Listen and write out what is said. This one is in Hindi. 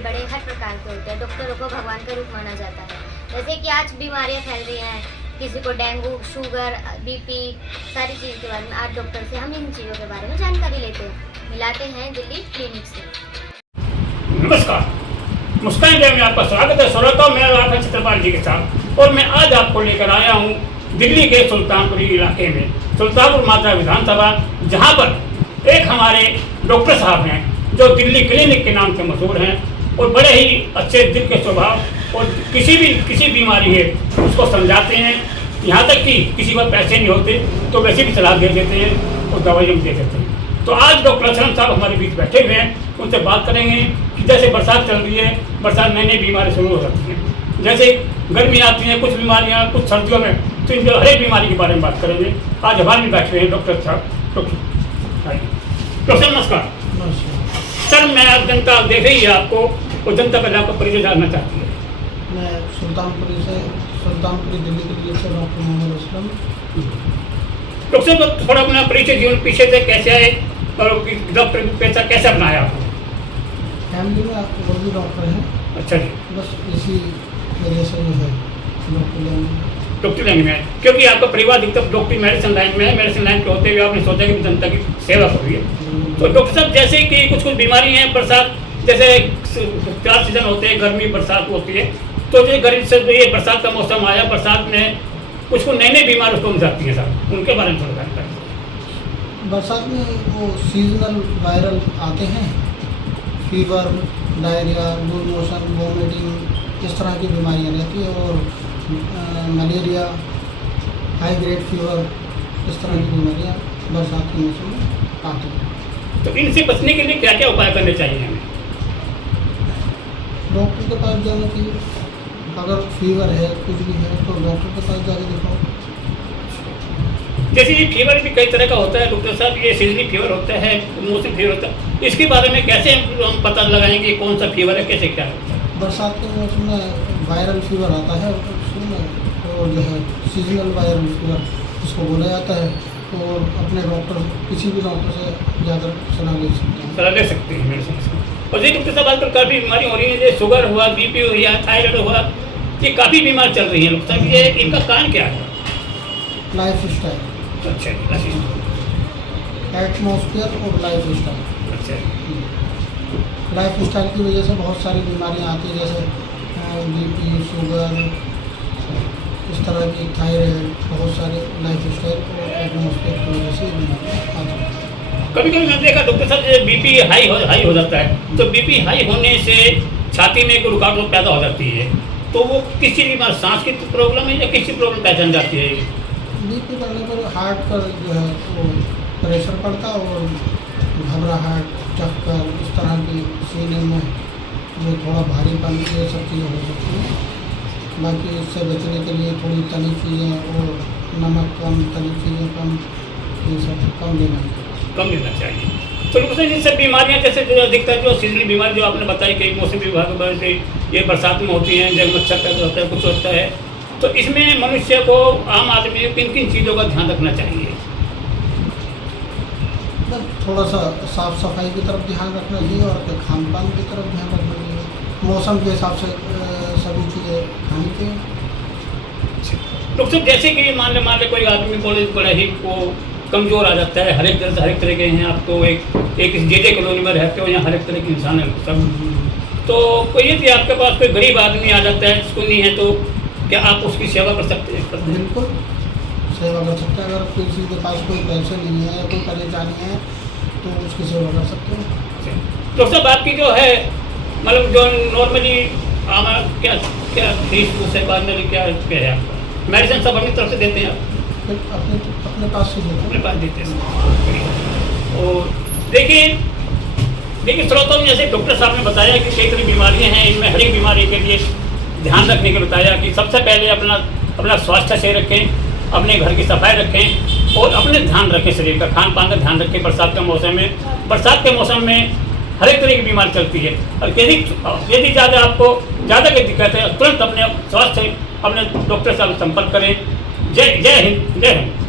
बड़े हर प्रकार के होते हैं। डॉक्टरों को भगवान का रूप माना जाता है। जैसे कि आज बीमारियां फैल रही हैं, किसी को डेंगू, शुगर, बीपी, सारी चीज़ के बारे में आज डॉक्टर से हम इन चीज़ों के बारे में जानकारी लेते हैं, मिलाते हैं दिल्ली क्लिनिक से। नमस्कार, मुस्कान इंडिया में आपका स्वागत है। श्रोताओं, मैं आपका छत्रपाल जी के साथ और मैं आज आपको लेकर आया हूँ दिल्ली के सुल्तानपुरी इलाके में, सुल्तानपुर माता विधानसभा, जहाँ पर एक हमारे डॉक्टर साहब हैं जो दिल्ली क्लिनिक के नाम से मशहूर हैं और बड़े ही अच्छे दिल के स्वभाव और किसी बीमारी है उसको समझाते हैं। यहाँ तक कि किसी पर पैसे नहीं होते तो वैसे भी सलाह दे देते हैं और दवाइयाँ भी दे देते हैं। तो आज डॉक्टर असलम साहब हमारे बीच बैठे हुए हैं, उनसे बात करेंगे कि जैसे बरसात चल रही है, बरसात नई नई बीमारी शुरू हो जाती हैं, जैसे गर्मी आती है, कुछ बीमारियाँ, कुछ सर्दियों में, तो इन हर एक बीमारी के बारे में बात करेंगे। आज हमारे भी बैठे हुए हैं डॉक्टर साहब। डॉक्टर नमस्कार। सर, मैं आज जनता देख रही है आपको और जनता पहले आपका परिचय जानना चाहती है। मैं सुल्तानपुरी दिल्ली के लिए से डॉक्टर मोहम्मद असलम। डॉक्टर साहब, थोड़ा अपना परिचय जीवन पीछे से कैसे आए और डॉक्टर पेशा कैसे अपनाया आपको? फैमिली में वो भी डॉक्टर हैं। अच्छा जी। बस इसी वजह से जो है डॉक्टर लाइन में, क्योंकि आपका परिवार अधिकतर डॉक्टर मेडिसिन लाइन में है। मेडिसिन लाइन के होते हुए आपने सोचा कि जनता की सेवा करिए। तो डॉक्टर साहब, जैसे कि कुछ बीमारी हैं, बरसात जैसे 4 सीजन होते हैं, गर्मी बरसात होती है, तो जैसे गर्मी से ये बरसात का मौसम आया, बरसात में कुछ नई नई बीमारी उसको जाती है साहब, उनके बारे में थोड़ा जानकारी। बरसात में वो सीजनल वायरल आते हैं, fever, diarrhoea, loose motion, vomiting, इस तरह की बीमारियाँ रहती है और मलेरिया, हाई ग्रेड फीवर, इस तरह की बीमारियाँ बरसात के मौसम में आती हैं। तो इनसे बचने के लिए क्या क्या उपाय करने चाहिए हमें? डॉक्टर के पास जाना चाहिए। अगर फीवर है, कुछ भी है, तो डॉक्टर के पास जाके दिखाओ। जैसे ये फीवर भी कई तरह का होता है डॉक्टर साहब, ये सीजनली फीवर होता है, मौसमी फीवर होता है, इसके बारे में कैसे हम पता लगाएंगे कौन सा फीवर है, कैसे क्या होता है? बरसात के मौसम में वायरल फीवर आता है और जो है सीजनल वायरल फीवर इसको बोला जाता है। और अपने डॉक्टर, किसी भी डॉक्टर से जाकर सलाह ले सकते हैं। सलाह ले सकते हैं मेडिसिन से। और ये डॉक्टर साहब, आजकल काफ़ी बीमारी हो रही है, जैसे शुगर हुआ, बीपी हुआ, थायराइड हुआ, ये काफ़ी बीमार चल रही है डॉक्टर साहब, ये इनका कारण क्या है? Life style. अच्छा, एटमॉस्फेयर और लाइफ स्टाइल। अच्छा, लाइफ स्टाइल की वजह से बहुत सारी बीमारियां आती हैं, जैसे बीपी, शुगर, इस तरह की, थायराइड, बहुत सारे लाइफ स्टाइल और एटमॉस्फेयर की वजह से बीमारियाँ आती हैं। कभी कभी मैंने देखा डॉक्टर साहब, बीपी हाई हो जाता है, तो बीपी हाई होने से छाती में एक रुकावट पैदा हो जाती है, तो वो किसी भी सांस की प्रॉब्लम है या किसी प्रॉब्लम पहचान जाती है? बीपी बढ़ने पर हार्ट पर जो है वो प्रेशर पड़ता और घबराहट, चक्कर, इस तरह की सीने में जो थोड़ा भारीपन, ये सब चीज़ें हो सकती हैं। बाकी इससे बचने के लिए थोड़ी तली चीज़ें और नमक कम, तली चीज़ें कम, ये सब कम लेना चाहिए। तो डॉक्टर साहब, इन सब बीमारियाँ जैसे जो अधिकतर जो सीजनली बीमारी जो आपने बताई कि मौसमी विभाग की वजह से ये बरसात में होती हैं, जब मच्छर पैदा होता है, कुछ होता है, तो इसमें मनुष्य को, आम आदमी को किन किन चीज़ों का ध्यान रखना चाहिए? थोड़ा सा साफ़ सफाई की तरफ ध्यान रखना चाहिए और खान पान की तरफ ध्यान रखना चाहिए। मौसम के हिसाब से सभी चीज़ें खानी चाहिए। डॉक्टर साहब, जैसे कि मान ले कोई आदमी बड़ा ही को कमज़ोर आ जाता है, हर एक तरह के हैं, आप तो एक जे कॉलोनी में रहते हो, यहाँ हर एक तरह के इंसान है सब, तो कोई यदि आपके पास कोई गरीब आदमी आ जाता है जिसको नहीं है, तो क्या आप उसकी सेवा कर सकते हैं? बिल्कुल सेवा कर सकते हैं। अगर किसी के पास कोई पैसे नहीं है या कोई परेशानी है तो उसकी सेवा कर सकते हैं। डॉक्टर साहब, आपकी जो है मतलब जो नॉर्मली क्या क्या फीस है, क्या है आपका? मेडिसिन सब अपनी तरफ से देते हैं आप? अपने पास से अपने पास देते हैं। और देखिए श्रोताओं, जैसे डॉक्टर साहब ने बताया कि कई तरह बीमारियाँ हैं, इनमें हर एक बीमारी के लिए ध्यान रखने के बताया कि सबसे पहले अपना स्वास्थ्य सही रखें, अपने घर की सफाई रखें और अपने ध्यान रखें, शरीर का खान पान का ध्यान रखें। बरसात के मौसम में हर एक तरह की बीमारी चलती है, और यदि आपको ज़्यादा की दिक्कत है, तुरंत अपने स्वास्थ्य अपने डॉक्टर साहब से संपर्क करें। जय हिंद, जय हिंद।